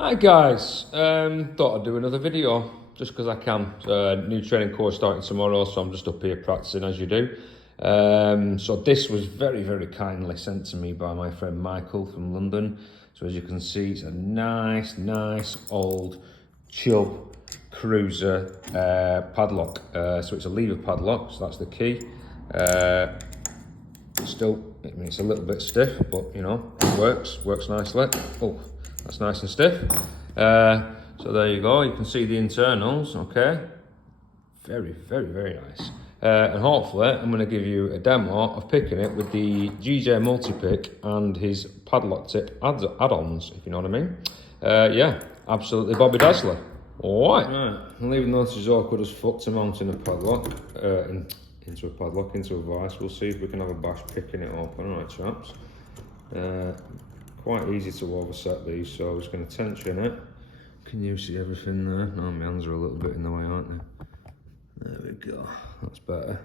Hi guys, thought I'd do another video just because I can. New training course starting tomorrow, so I'm just up here practicing as you do. So this was very kindly sent to me by my friend Michael from London. So as you can see, it's a nice old Chubb Cruiser padlock. So it's a lever padlock, so that's the key. Still, I mean, it's a little bit stiff, but you know, it works nicely. Oh, that's nice and stiff. So there you go, you can see the internals, okay? Very nice. And hopefully, I'm gonna give you a demo of picking it with the GJ multi-pick and his padlock tip add-ons, if you know what I mean. Yeah, absolutely Bobby Dazzler. Alright. Right, I'm leaving those as awkward as fuck to mount in a padlock, into a padlock, into a vice. We'll see if we can have a bash picking it open. Alright, chaps. Quite easy to overset these, so I'm just going to tension it. Can you see everything there? No, my hands are a little bit in the way, aren't they? There we go. That's better.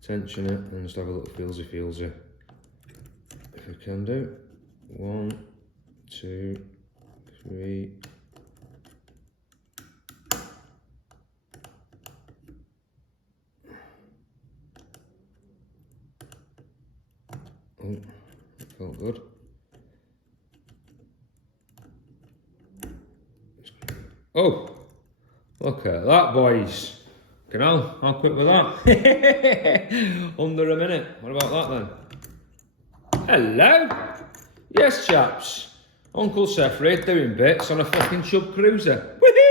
Tension it and just have a little feelsy. If I can do. 1, 2, 3. Oh, that felt good. Oh, look at that, boys. Can how quick was that? Under a minute. What about that then? Hello. Yes, chaps. Uncle Seth doing bits on a fucking Chubb Cruiser. Woohoo!